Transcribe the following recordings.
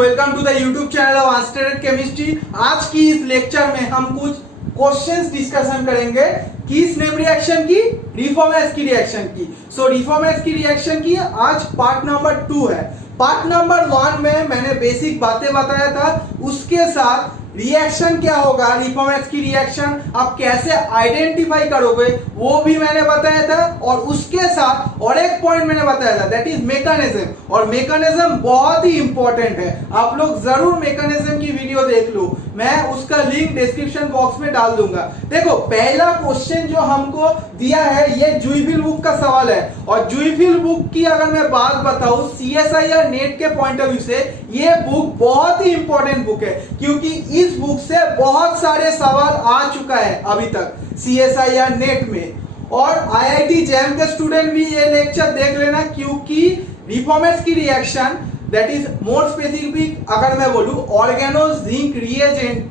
Welcome to the YouTube channel of answered chemistry. आज की इस लेक्चर में हम कुछ क्वेश्चंस डिस्कशन करेंगे किस नेम रिएक्शन की, रिफॉर्मेस की रिएक्शन की। रिफॉर्मेस की रिएक्शन की आज पार्ट नंबर 2 है। पार्ट नंबर 1 में मैंने बेसिक बातें बताया था, उसके साथ रिएक्शन क्या होगा, रिफॉर्मेस की रिएक्शन आप कैसे आइडेंटिफाई करोगे वो भी मैंने बताया था, और उसके साथ और एक पॉइंट मैंने बताया था, दैट इज मैकेनिज्म। और मैकेनिज्म बहुत ही इंपॉर्टेंट है, आप लोग जरूर मैकेनिज्म की वीडियो देख लो, मैं उसका लिंक डिस्क्रिप्शन बॉक्स में डाल दूंगा। देखो पहला क्वेश्चन जो हमको दिया है ये जुइफिल बुक का सवाल है, और जुइफिल बुक की अगर मैं बात बताऊं सीएसआईआर नेट के पॉइंट ऑफ व्यू से ये बुक बहुत ही इंपॉर्टेंट बुक है, क्योंकि इस बुक से बहुत सारे सवाल आ चुका है अभी तक सीएसआईआर नेट में। और आईआईटी जैम के स्टूडेंट भी ये लेक्चर देख लेना, क्योंकि रिफॉर्मेस की reaction that is more specific अगर मैं बोलूं ऑर्गेनो जिंक रिएजेंट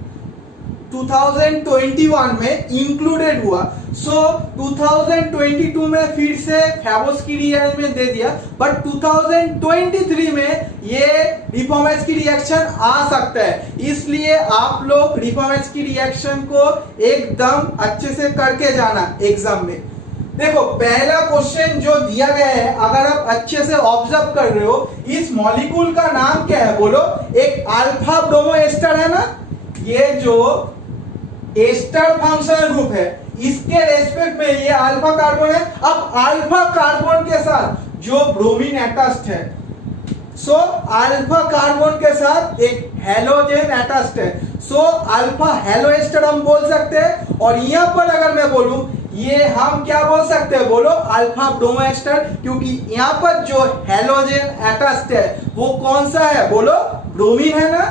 2021 में इंक्लूडेड हुआ। 2022 में फिर से फैबोस की रिएरेंजमेंट दे दिया, बट 2023 में ये रिफॉर्मेस की रिएक्शन आ सकता है, इसलिए आप लोग रिफॉर्मेस की रिएक्शन को एकदम अच्छे से करके जाना एग्जाम में। देखो पहला क्वेश्चन जो दिया गया है, अगर आप अच्छे से ऑब्जर्व कर रहे हो, इस मॉलिक्यूल का नाम क्या है बोलो। एक अल्फा ब्रोमो एस्टर है ना, ये जो एस्टर फंक्शनल ग्रुप है, इसके रेस्पेक्ट में ये अल्फा कार्बन है। अब अल्फा कार्बन के साथ जो ब्रोमीन अटैच्ड है, अल्फा कार्बन के साथ एक हेलोजन अटैच्ड है, अल्फा हेलो एस्टर हम बोल सकते हैं। और यहां पर अगर मैं बोलूं ये हम क्या बोल सकते हैं बोलो, अल्फा ब्रोमो एस्टर, क्योंकि यहां पर जो हेलोजन अटैच्ड है वो कौन सा है बोलो, ब्रोमीन है ना।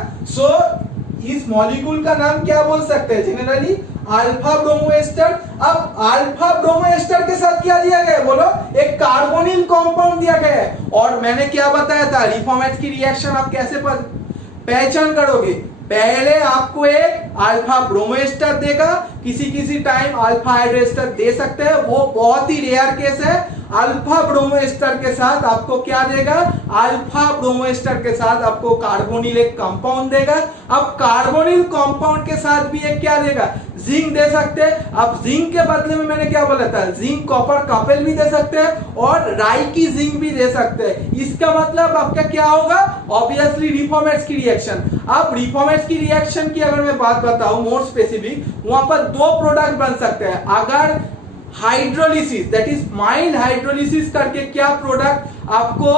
इस मॉलिक्यूल का नाम क्या बोल सकते हैं जनरली, अल्फा ब्रोमो एस्टर। अब अल्फा ब्रोमो एस्टर के साथ क्या दिया गया है बोलो, एक कार्बोनिल कंपाउंड दिया गया है। और मैंने क्या बताया था, रिफॉर्मेस की रिएक्शन आप कैसे पहचान करोगे, पहले आपको एक अल्फा ब्रोमो एस्टर देगा, किसी टाइम अल्फा हाइड्रो एस्टर दे सकते हैं, वो बहुत ही रेयर केस है। अल्फा ब्रोमो एस्टर के साथ आपको क्या देगा, अल्फा ब्रोमो एस्टर के साथ आपको कार्बोनिल एक कंपाउंड देगा। अब कार्बोनिल कंपाउंड के साथ भी एक क्या देगा, जिंक दे सकते हैं। अब जिंक के बदले में मैंने क्या बोला था, जिंक कॉपर कपल भी दे सकते हैं, और राई की जिंक भी दे सकते हैं। इसका मतलब आपका क्या होगा, ऑब्वियसली रिफॉर्मेस की रिएक्शन। अब रिफॉर्मेस की रिएक्शन की अगर मैं बात बताऊं मोर स्पेसिफिक, वहां पर दो प्रोडक्ट बन सकते हैं। अगर hydrolysis that is mild hydrolysis करके क्या प्रोडक्ट आपको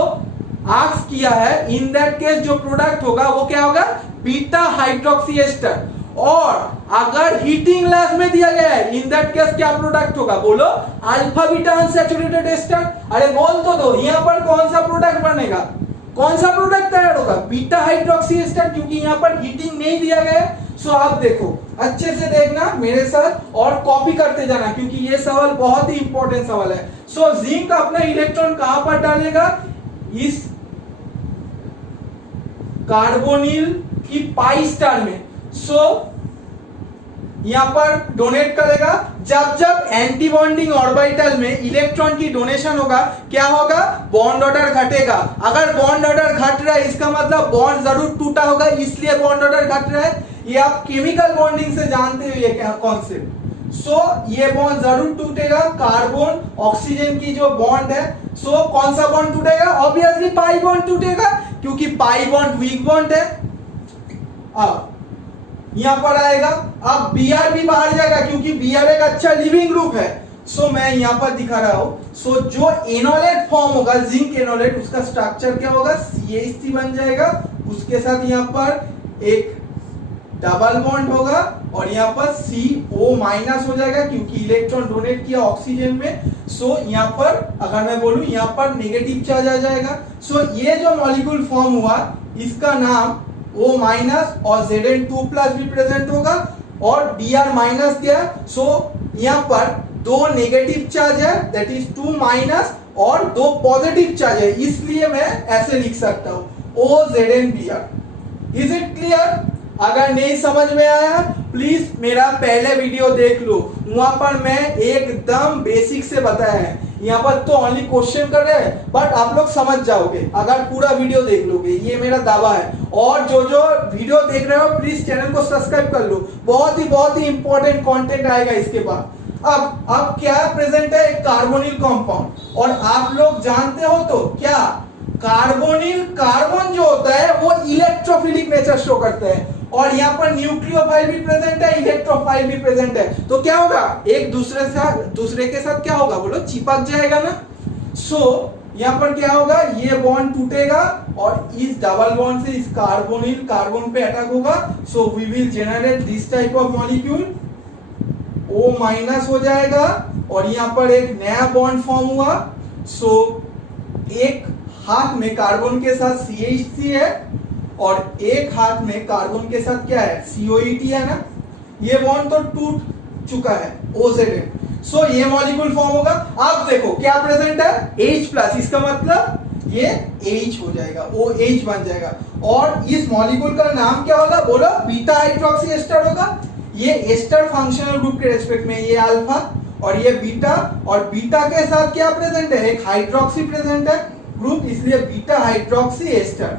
आस्क किया है, इन दैट केस जो प्रोडक्ट होगा वो क्या होगा, बीटा हाइड्रोक्सी एस्टर। और अगर हीटिंग लैब में दिया गया है, इन दैट केस क्या प्रोडक्ट होगा बोलो, अल्फा बीटा अनसैचुरेटेड एस्टर। अरे बोल तो दो, यहां पर कौन सा प्रोडक्ट बनेगा, कौन सा प्रोडक्ट तैयार होगा, बीटा हाइड्रोक्सी एस्टर, क्योंकि यहां पर हीटिंग नहीं दिया गया है। आप देखो अच्छे से देखना मेरे साथ और कॉपी करते जाना, क्योंकि ये सवाल बहुत ही इंपॉर्टेंट सवाल है। जिंक अपना इलेक्ट्रॉन कहां पर डालेगा, इस कार्बोनिल की पाई स्टार में। यहां पर डोनेट करेगा। जब एंटी बॉन्डिंग ऑर्बिटल में इलेक्ट्रॉन की डोनेशन होगा, क्या होगा, बॉन्ड ऑर्डर घटेगा। अगर बॉन्ड ऑर्डर घट रहा है इसका मतलब बॉन्ड जरूर टूटा होगा, इसलिए बॉन्ड ऑर्डर घट रहा है। ये आप केमिकल बॉन्डिंग से जानते हो ये क्या कॉन्सेप्ट। ये बॉन्ड जरूर टूटेगा, कार्बन ऑक्सीजन की जो बॉन्ड है। कौन सा बॉन्ड टूटेगा, ऑब्वियसली पाई बॉन्ड टूटेगा, क्योंकि पाई बॉन्ड वीक बॉन्ड है। अब यहां पर आएगा, अब Br भी बाहर जाएगा, क्योंकि Br एक अच्छा लिविंग ग्रुप है। मैं यहां पर दिखा रहा हूं। जो एनोलेट फॉर्म होगा, जिंक एनोलेट, उसका स्ट्रक्चर क्या होगा, CH3 बन जाएगा। उसके साथ यहां पर एक डबल बॉन्ड होगा, और यहां पर CO माइनस हो जाएगा, क्योंकि इलेक्ट्रॉन डोनेट किया ऑक्सीजन में। यहां पर अगर मैं बोलूं, यहां पर नेगेटिव चार्ज आ जाएगा। ये जो मॉलिक्यूल फॉर्म हुआ, इसका नाम O माइनस और Zn2 प्लस भी प्रेजेंट होगा, और Br माइनस दिया। यहां पर दो नेगेटिव चार्ज है, दैट इज 2 माइनस, और दो पॉजिटिव चार्ज है, इसलिए मैं ऐसे लिख सकता हूं OZnBr। Is it clear? अगर नहीं समझ में आया प्लीज मेरा पहले वीडियो देख लो, वहां पर मैं एकदम बेसिक से बताया है। यहाँ पर तो ओनली क्वेश्चन कर रहे हैं, बट आप लोग समझ जाओगे अगर पूरा वीडियो देख लोगे, ये मेरा दावा है। और जो जो वीडियो देख रहे हो प्लीज चैनल को सब्सक्राइब कर लो, बहुत ही इंपॉर्टेंट कंटेंट आएगा इसके बाद। अब क्या प्रेजेंट है, एक कार्बोनिल कंपाउंड, और आप लोग जानते हो तो क्या कार्बोनिल कार्बन जो होता है वो इलेक्ट्रोफिलिक नेचर शो करता है, और यहाँ पर न्यूक्लियोफाइल भी प्रेजेंट है, इलेक्ट्रोफाइल भी प्रेजेंट है, तो क्या होगा एक दूसरे के साथ क्या होगा बोलो, चिपक जाएगा ना। सो यहाँ पर क्या होगा, ये बॉन्ड टूटेगा और इस डबल बॉन्ड से इस कार्बोनिल कार्बन पे अटैक होगा। So we will generate this type of molecule, O minus हो जाएगा और यहाँ पर एक नया बॉन्ड फॉर्म हुआ। सो एक हाथ में कार्बन के साथ CH3 है और एक हाथ में कार्बन के साथ क्या है, COET है ना, ये बॉन्ड तो टूट चुका है OZN। सो ये मॉलिक्यूल फॉर्म होगा। आप देखो क्या प्रेजेंट है, H+, इसका मतलब ये H हो जाएगा, OH बन जाएगा, और इस मॉलिक्यूल का नाम क्या होगा बोलो, बीटा हाइड्रोक्सी एस्टर होगा। ये एस्टर फंक्शनल ग्रुप के रेस्पेक्ट में, ये अल्फा और ये बीटा, और बीटा के साथ क्या प्रेजेंट है, एक हाइड्रोक्सी प्रेजेंट है ग्रुप, इसलिए बीटा हाइड्रोक्सी एस्टर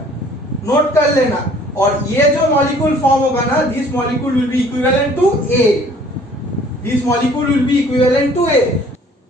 नोट कर लेना। और ये जो मॉलिक्यूल फॉर्म होगा ना, this molecule will be equivalent to A, this molecule will be equivalent to A।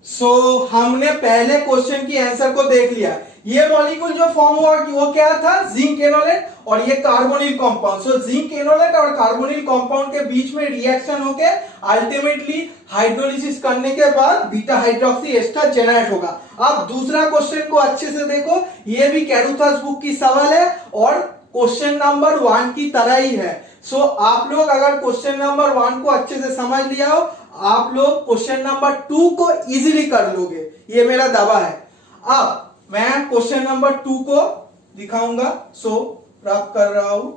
So हमने पहले क्वेश्चन की आंसर को देख लिया। ये मॉलिक्यूल जो फॉर्म हुआ कि वो क्या था, जिंक एनोलेट और ये carbonyl compound. So zinc enolate और कार्बोनिल कंपाउंड के बीच में रिएक्शन होके अल्टीमेटली हाइड्रोलिसिस करने के बाद बीटा हाइड्रोक्सी एस्टर जनरेट होगा। अब दूसरा क्वेश्चन को अच्छे से देखो, ये भी कैरुथस बुक की सवाल है और क्वेश्चन नंबर 1 की तरह ही है। सो आप लोग अगर क्वेश्चन नंबर 1 को अच्छे से समझ लिया हो, आप लोग क्वेश्चन नंबर 2 को इजीली कर लोगे, ये मेरा दावा है। अब मैं क्वेश्चन नंबर 2 को दिखाऊंगा। सो प्राप्त कर रहा हूं,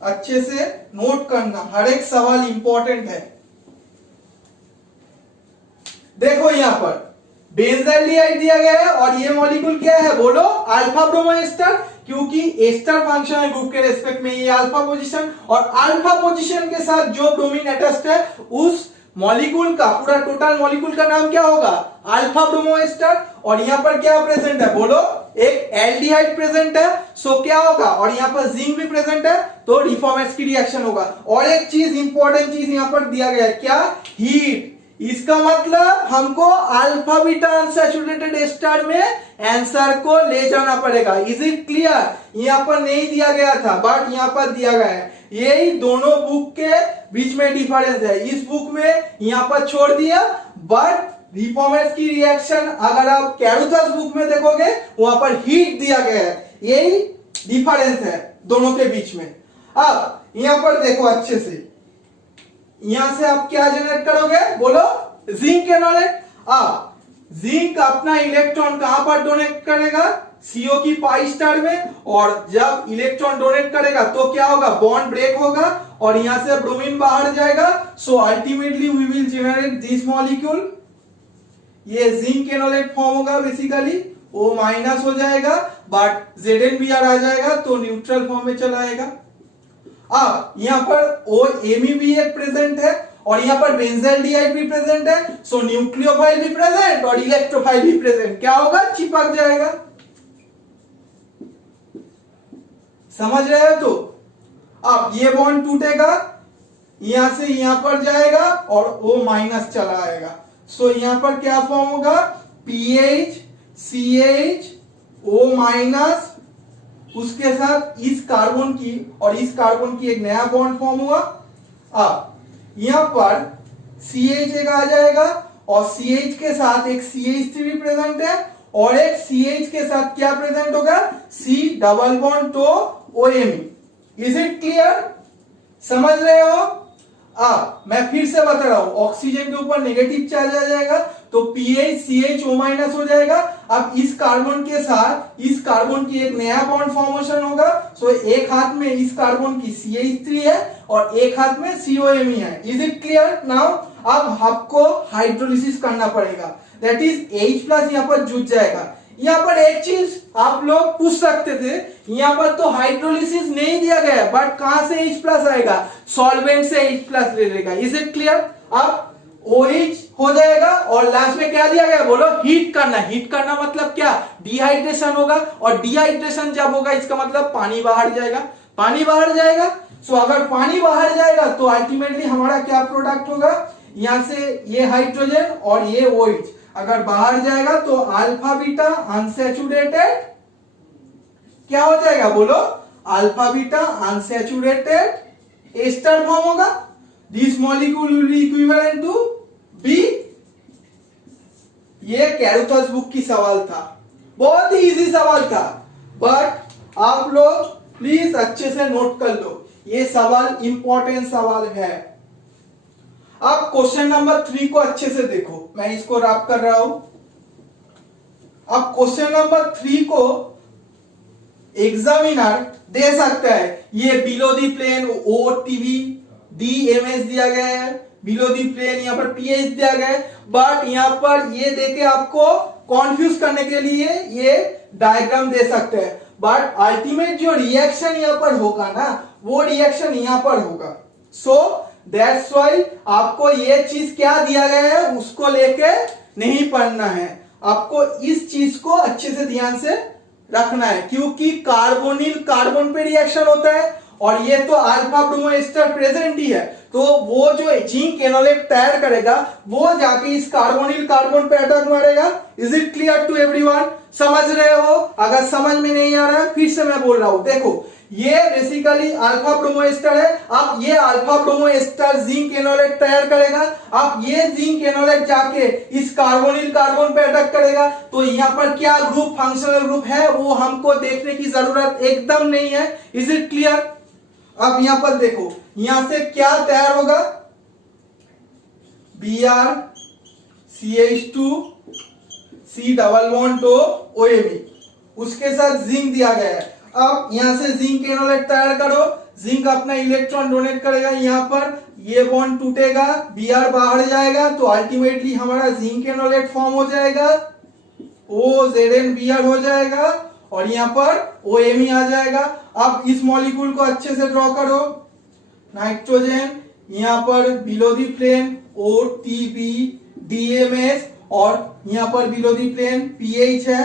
अच्छे से नोट करना, हर एक सवाल इंपॉर्टेंट है। देखो यहां पर बेंजाइलडिहाइड दिया गया है और ये मॉलिक्यूल क्या है बोलो, अल्फा ब्रोमो एस्टर, क्योंकि एस्टर फंक्शनल ग्रुप के रेस्पेक्ट में ये अल्फा पोजीशन, और अल्फा पोजीशन के साथ जो ब्रोमीन अटैच्ड है उस मॉलिक्यूल का, पूरा टोटल मॉलिक्यूल का नाम क्या होगा, अल्फा ब्रोमो एस्टर। और यहाँ पर क्या प्रेजेंट है बोलो, एक एल्डिहाइड प्रेजेंट है। सो क्या होगा, और यहाँ पर जिंक भी प्रेजेंट है, तो रिफॉर्मेट्स की रिएक्शन होगा। और एक चीज इंपॉर्टेंट चीज यहाँ पर दिया गया है, क्या, हीट। इसका मतलब हमको अल्फा बीटा अनसैचुरेटेड एस्टर में आंसर को ले जाना पड़ेगा। इज इट क्लियर, यहाँ पर नहीं दिया गया था बट यहाँ पर दिया गया है। यही दोनों बुक के बीच में डिफरेंस है, इस बुक में यहाँ पर छोड़ दिया, बट रिफॉर्मेट्स की रिएक्शन अगर आप कैरुथस बुक में देखोगे वहां पर हीट दिया गया है। यही डिफरेंस है दोनों के बीच में। अब यहां पर देखो अच्छे से, यहां से आप क्या जनरेट करोगे बोलो, जिंक एनोलेट। अब जिंक अपना इलेक्ट्रॉन कहां पर डोनेट करेगा, CO की पाई स्टार में, और जब इलेक्ट्रॉन डोनेट करेगा तो क्या होगा, बॉन्ड ब्रेक होगा और यहां से ब्रोमीन बाहर जाएगा। So ultimately we will generate this molecule, ये जिंक एनोलेट फॉर्म होगा बेसिकली, O माइनस हो जाएगा बट ZnBr आ जाएगा तो न्यूट्रल फॉर्म में चला आएगा। अब यहां पर OMe भी एक प्रेजेंट है और यहां पर बेंजाइलडिहाइड भी प्रेजेंट है। सो न्यूक्लियोफाइल भी प्रेजेंट और इलेक्ट्रोफाइल भी प्रेजेंट, क्या होगा, चिपक जाएगा। समझ रहे हो? तो अब ये बॉन्ड टूटेगा, यहां से यहां पर जाएगा और O माइनस चला आएगा। सो यहां पर क्या फॉर्म होगा, PH CH O माइनस, उसके साथ इस कार्बन की और इस कार्बन की एक नया बॉन्ड फॉर्म हुआ। अब यहां पर CH एक आ जाएगा और CH के साथ एक CH3 भी प्रेजेंट है और एक CH के साथ क्या प्रेजेंट होगा, C डबल बॉन्ड तो OMe। इज इट क्लियर, समझ रहे हो? मैं फिर से बता रहा हूं, ऑक्सीजन के ऊपर नेगेटिव चार्ज आ जाएगा तो PH CH O माइनस हो जाएगा। अब इस कार्बन के साथ इस कार्बन की एक नया बॉन्ड फॉर्मेशन होगा। सो एक हाथ में इस कार्बन की CH3 है और एक हाथ में COMe है। Is it clear now? अब आपको हाइड्रोलिसिस करना पड़ेगा, दैट इज H+ यहां पर जुड़ जाएगा। यहाँ पर एक चीज आप लोग पूछ सकते थे, यहाँ पर तो हाइड्रोलिसिस नहीं दिया गया है बट कहां से H+ आएगा, सॉल्वेंट से H+ ले लेगा। Is it clear? अब OH हो जाएगा और लास्ट में क्या दिया गया बोलो, हीट करना। हीट करना मतलब क्या, डिहाइड्रेशन होगा, और डिहाइड्रेशन जब होगा इसका मतलब पानी बाहर जाएगा। पानी बाहर जाएगा, सो अगर पानी बाहर जाएगा तो अल्टीमेटली हमारा क्या प्रोडक्ट होगा, यहां से ये हाइड्रोजन और ये OH अगर बाहर जाएगा तो अल्फा बीटा अनसैचुरेटेड क्या हो जाएगा बोलो, alpha beta unsaturated ester form होगा। This molecule will be equivalent to B. ये कैरुथस बुक की सवाल था, बहुत ही इजी सवाल था, बट आप लोग प्लीज अच्छे से नोट कर लो, ये सवाल इंपॉर्टेंट सवाल है। अब क्वेश्चन नंबर 3 को अच्छे से देखो, मैं इसको रैप कर रहा हूं। अब क्वेश्चन नंबर 3 को एग्जामिनर दे सकता है, ये below the plane OTB DMS दिया गया है, बिलो दी प्लेन यहाँ पर pH दिया गया है, बट यहाँ पर ये देके आपको कंफ्यूज करने के लिए ये डायग्राम दे सकते हैं, बट अल्टीमेट जो रिएक्शन यहाँ पर होगा ना, वो रिएक्शन यहाँ पर होगा। सो दैट्स वाई आपको ये चीज क्या दिया गया है उसको लेके नहीं पढ़ना है, आपको इस चीज को अच्छे से ध्यान से रखना है, क्योंकि कार्बोनिल कार्बन पे रिएक्शन होता है और ये तो अल्फा ब्रोमो एस्टर प्रेजेंट ही है, तो वो जो जिंक एनोलेट तैयार करेगा वो जाके इस कार्बोनिल कार्बन पे अटैक मारेगा। Is it clear to everyone? समझ रहे हो? अगर समझ में नहीं आ रहा है फिर से मैं बोल रहा हूं, देखो ये बेसिकली अल्फा ब्रोमो एस्टर है। अब ये alpha bromo ester zinc enolate तैयार करेगा, अब ये जिंक एनोलेट जाके इस कार्बोनिल कार्बन पे अटैक करेगा, तो यहाँ पर क्या ग्रुप फंक्शनल ग्रुप है वो हमको देखने की जरूरत एकदम नहीं है। Is it clear? अब यहां पर देखो, यहां से क्या तैयार होगा, Br CH2 C double bond OMe, उसके साथ जिंक दिया गया है। अब यहां से जिंक एनोलेट तैयार करो, जिंक अपना इलेक्ट्रॉन डोनेट करेगा, यहां पर ये बॉन्ड टूटेगा, Br बाहर जाएगा, तो अल्टीमेटली हमारा जिंक एनोलेट फॉर्म हो जाएगा, OZnBr हो जाएगा और यहां पर OMe आ जाएगा। अब इस मॉलिक्यूल को अच्छे से ड्रॉ करो, नाइट्रोजन यहां पर below the plane OTB DMS और यहां पर बिलो दी प्लेन pH है।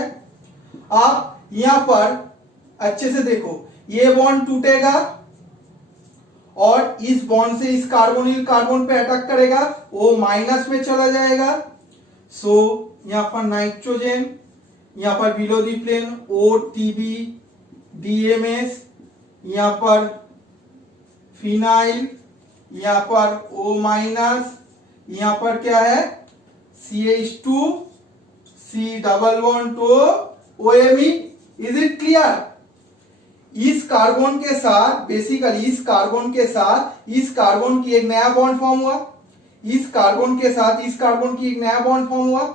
अब यहां पर अच्छे से देखो, ये बॉन्ड टूटेगा और इस बॉन्ड से इस कार्बोनिल कार्बन पे अटैक करेगा, वो माइनस में चला जाएगा। सो यहां पर नाइट्रोजन, यहां पर below the plane OTB DMS, यहां पर फिनाइल, यहां पर O-, यहां पर क्या है CH2 C double bond OMe। Is it clear? इस कार्बन के साथ बेसिकली इस कार्बन के साथ इस कार्बन की एक नया बॉन्ड फॉर्म हुआ, इस कार्बन के साथ इस कार्बन की एक नया बॉन्ड फॉर्म हुआ,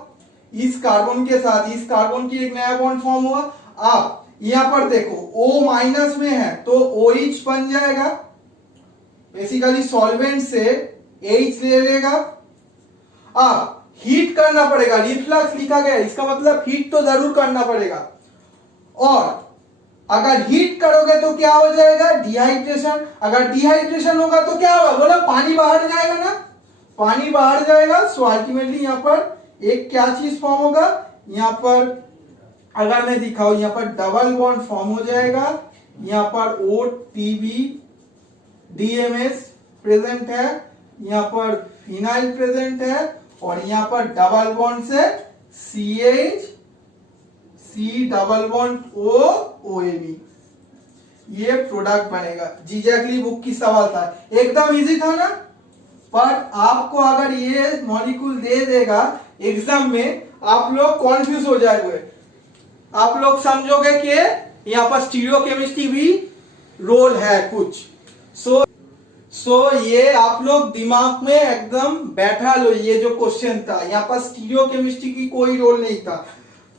इस कार्बन के साथ इस कार्बन की एक नया बॉन्ड फॉर्म हुआ। अब यहां पर देखो O- में है तो OH बन जाएगा, बेसिकली सॉल्वेंट से H ले लेगा। अब हीट करना पड़ेगा, रिफ्लक्स लिखा गया, इसका मतलब हीट तो जरूर करना पड़ेगा, और अगर हीट करोगे तो क्या हो जाएगा, डिहाइड्रेशन। अगर डिहाइड्रेशन होगा तो क्या होगा बोला, पानी बाहर जाएगा ना, पानी बाहर जाएगा। सो अल्टीमेटली यहां पर एक क्या चीज फॉर्म होगा, यहां पर अगर मैं दिखाऊं, यहां पर डबल बॉन्ड फॉर्म हो जाएगा, यहां पर OTB DMS प्रेजेंट है, यहां पर फिनाइल प्रेजेंट है और यहां पर डबल बॉन्ड से CH C double bond OMe, ये प्रोडक्ट बनेगा। जीजैकली बुक की सवाल था, एकदम इजी था ना। पर आपको अगर ये मॉलिक्यूल दे देगा एग्जाम में, आप लोग कॉन्फ्यूज हो जाएंगे, आप लोग समझोगे कि यहाँ पर स्टीरियोकेमिस्ट्री भी रोल है कुछ। सो ये आप लोग दिमाग में एकदम बैठा लो, ये जो क्वेश्चन था यहाँ पर स्टीरियोकेमिस्ट्री की कोई रोल नहीं था,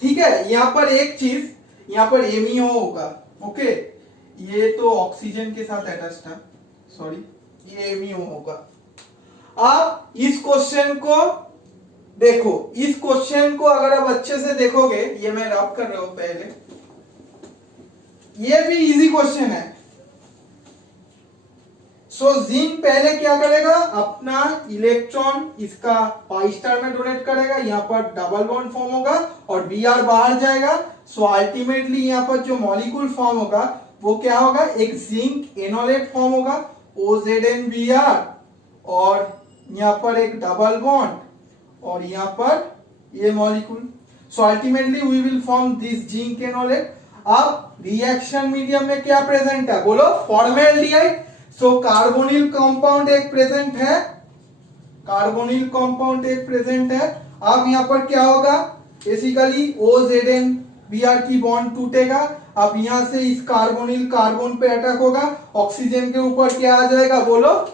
ठीक है। यहाँ पर एक चीज, यहाँ पर एमियो होगा, ओके, ये तो ऑक्सीजन के साथ अटैच था, सॉरी, ये एमियो होगा। आप इस क्वेश्चन को देखो, इस क्वेश्चन को अगर आप अच्छे से देखोगे, ये मैं रब कर रहा हूं पहले, ये भी इजी क्वेश्चन है। सो जिंक पहले क्या करेगा, अपना इलेक्ट्रॉन इसका पाई स्टार में डोनेट करेगा, यहाँ पर डबल बॉन्ड फॉर्म होगा और Br बाहर जाएगा। सो अल्टीमेटली यहाँ पर जो मॉलिक्यूल फॉर्म होगा वो क्या होगा, एक जिंक एनोलेट फॉर्म होगा OZNBr, और यहाँ पर एक डबल बॉन्ड और यहाँ पर ये molecule. So ultimately we will form this zinc enolate. अब रिएक्शन मीडियम में क्या प्रेजेंट है, बोलो, फॉर्मेल्डिहाइड। सो कार्बोनिल कंपाउंड एक प्रेजेंट है, कार्बोनिल कंपाउंड एक प्रेजेंट है। अब यहाँ पर क्या होगा, बेसिकली OZNBr की बॉन्ड टूटेगा। अब यहां से इस कार्बोनिल कार्बन पे अटैक होगा, ऑक्सीजन के ऊपर क्या आ जाएगा, बोलो,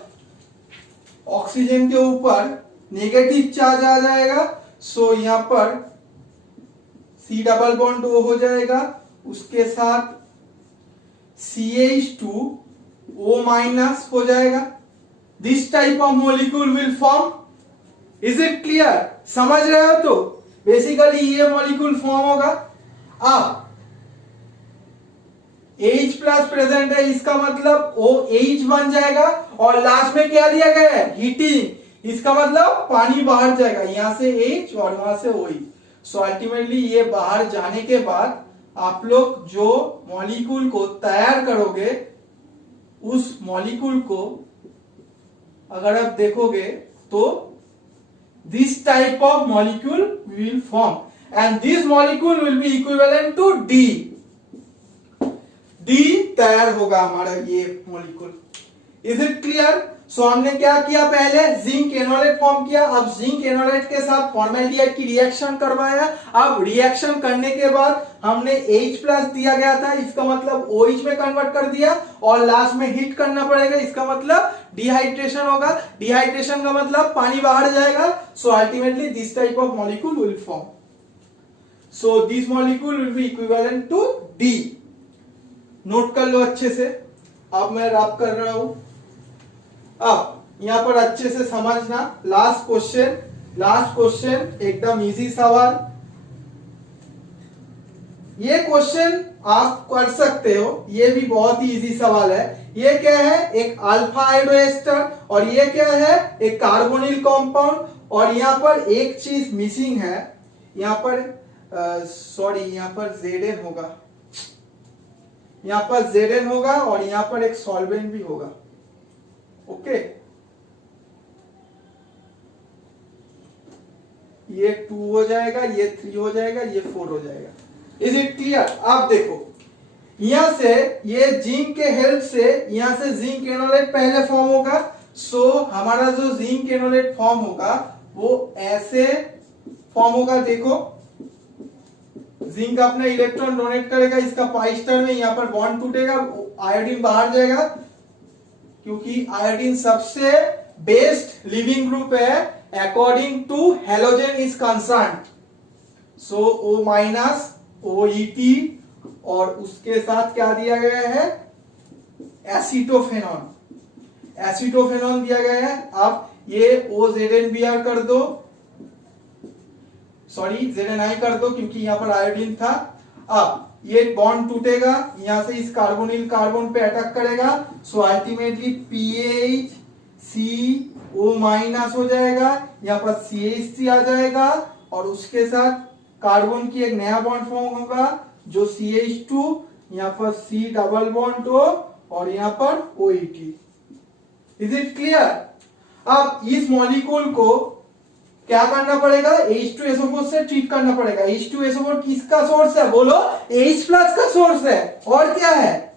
ऑक्सीजन के ऊपर नेगेटिव चार्ज आ जाएगा। सो यहां पर C डबल बॉन्ड हो जाएगा, उसके साथ CH2O माइनस हो जाएगा। This type of molecule will form. Is it clear, समझ रहे हो? तो बेसिकली ये मॉलिक्यूल फॉर्म होगा। अब H प्लस प्रेजेंट है, इसका मतलब OH बन जाएगा और लास्ट में क्या दिया गया है, हीटिंग, इसका मतलब पानी बाहर जाएगा, यहां से H और वहां से OH। सो अल्टीमेटली ये बाहर जाने के बाद आप लोग जो मॉलिक्यूल को तैयार करोगे, उस मॉलिक्यूल को अगर आप देखोगे तो this type of molecule will form and this molecule will be equivalent to D। D तैयार होगा हमारा ये मॉलिक्यूल। Is it clear? सो हमने क्या किया, पहले जिंक एनोलेट फॉर्म किया, अब जिंक एनोलेट के साथ फॉर्मेल्डिहाइड की रिएक्शन करवाया। अब रिएक्शन करने के बाद हमने H प्लस दिया गया था, इसका मतलब OH में कन्वर्ट कर दिया और लास्ट में हीट करना पड़ेगा, इसका मतलब डिहाइड्रेशन होगा। डिहाइड्रेशन का मतलब पानी बाहर जाएगा। So ultimately this type of molecule will form. So this molecule will be equivalent to D। Note कर लो अच्छे से। अब मैं रैप कर रहा हूं। अब यहां पर अच्छे से समझना। लास्ट क्वेश्चन एकदम इजी सवाल। ये क्वेश्चन आप कर सकते हो, ये भी बहुत ही इजी सवाल है। ये क्या है, एक अल्फा हाइड्रोएस्टर और ये क्या है, एक कार्बोनिल कंपाउंड। और यहां पर एक चीज मिसिंग है, यहां पर सॉरी यहां पर Zn होगा, यहां पर Zn होगा और यहां पर एक सॉल्वेंट भी होगा। ओके, ये 2 हो जाएगा, ये 3 हो जाएगा, ये 4 हो जाएगा। Is it clear? आप देखो, यहां से ये जिंक के हेल्प से यहां से जिंक एनोलेट पहले फॉर्म होगा। सो हमारा जो जिंक एनोलेट फॉर्म होगा वो ऐसे फॉर्म होगा। देखो, जिंक अपना इलेक्ट्रॉन डोनेट करेगा इसका पाई स्टार में, यहां पर बॉन्ड टूटेगा, आयोडीन बाहर जाएगा, क्योंकि आयोडीन सबसे बेस्ट लिविंग ग्रुप है according to halogen is concern. So O minus OET और उसके साथ क्या दिया गया है, एसिटोफेनॉन दिया गया है। अब ये OZNBr कर दो, सॉरी ZNI कर दो क्योंकि यहां पर आयोडीन था। अब ये बॉन्ड टूटेगा, यहां से इस कार्बोनिल कार्बन पे अटैक करेगा। सो अल्टीमेटली PHCO माइनस हो जाएगा, यहां पर CH3 आ जाएगा और उसके साथ कार्बन की एक नया बॉन्ड फॉर्म होगा जो CH2, यहां पर C डबल बॉन्ड हो और यहां पर OET। Is it clear? अब इस मॉलिक्यूल को क्या करना पड़ेगा, H2SO4 से ट्रीट करना पड़ेगा। H2SO4 किसका सोर्स है, बोलो, H प्लस का सोर्स है। और क्या है,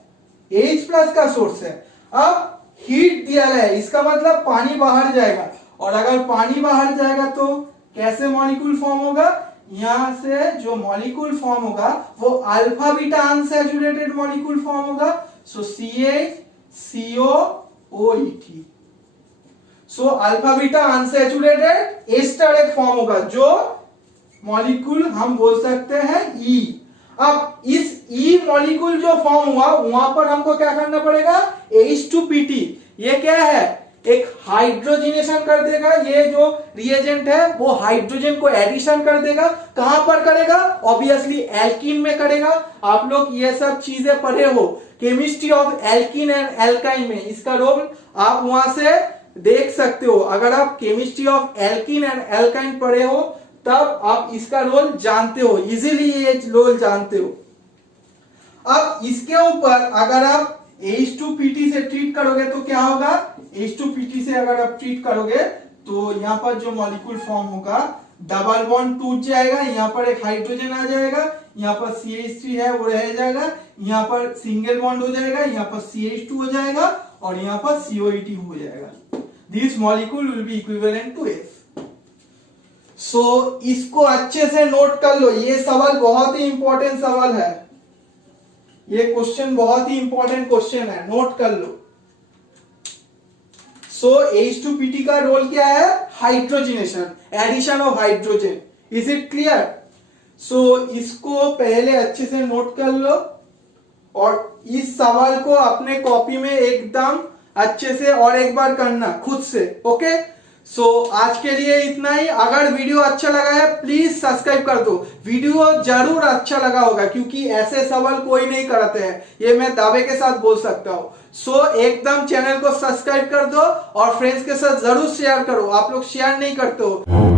H प्लस का सोर्स है। अब हीट दिया गया है, इसका मतलब पानी बाहर जाएगा, और अगर पानी बाहर जाएगा तो कैसे मॉलिक्यूल फॉर्म होगा, यहां से जो मॉलिक्यूल फॉर्म होगा वो alpha beta unsaturated molecule form होगा। So CHCOOET। So alpha beta unsaturated ester एक फॉर्म होगा, जो मॉलिक्यूल हम बोल सकते हैं E। अब इस E मॉलिक्यूल जो फॉर्म हुआ वहां पर हमको क्या करना पड़ेगा, H2PT। ये क्या है, एक हाइड्रोजनेशन कर देगा, ये जो रिएजेंट है वो हाइड्रोजन को एडिशन कर देगा। कहां पर करेगा, ऑब्वियसली एल्कीन में करेगा। आप लोग ये सब चीजें पढ़े हो chemistry of alkene and alkyne में, इसका रोल आप वहां से देख सकते हो। अगर आप chemistry of alkene and alkyne पढ़े हो तब आप इसका रोल जानते हो, इजीली ये रोल जानते हो। अब इसके ऊपर अगर आप H2PT से ट्रीट करोगे तो क्या होगा, H2PT से अगर आप ट्रीट करोगे तो यहाँ पर जो मॉलिक्यूल फॉर्म होगा डबल बॉन्ड टूट जाएगा, यहाँ पर एक हाइड्रोजन आ जाएगा, यहाँ पर CH3 है वो रह जाएगा, यहाँ पर सिंगल बॉन्ड हो जाएगा, यहाँ पर CH2 हो जाएगा और यहाँ पर COET हो जाएगा। This molecule will be equivalent to F। So इसको अच्छे से नोट कर लो, ये सवाल बहुत ही इंपॉर्टेंट सवाल है, ये क्वेश्चन बहुत ही इंपॉर्टेंट क्वेश्चन है, नोट कर लो। सो H2PT का रोल क्या है, hydrogenation, addition of hydrogen. Is it clear? So इसको पहले अच्छे से नोट कर लो और इस सवाल को अपने कॉपी में एकदम अच्छे से और एक बार करना खुद से, ओके। सो आज के लिए इतना ही। अगर वीडियो अच्छा लगा है प्लीज सब्सक्राइब कर दो, वीडियो जरूर अच्छा लगा होगा क्योंकि ऐसे सवाल कोई नहीं करते हैं, ये मैं दावे के साथ बोल सकता हूं। सो एकदम चैनल को सब्सक्राइब कर दो और फ्रेंड्स के साथ जरूर शेयर करो, आप लोग शेयर नहीं करते हो।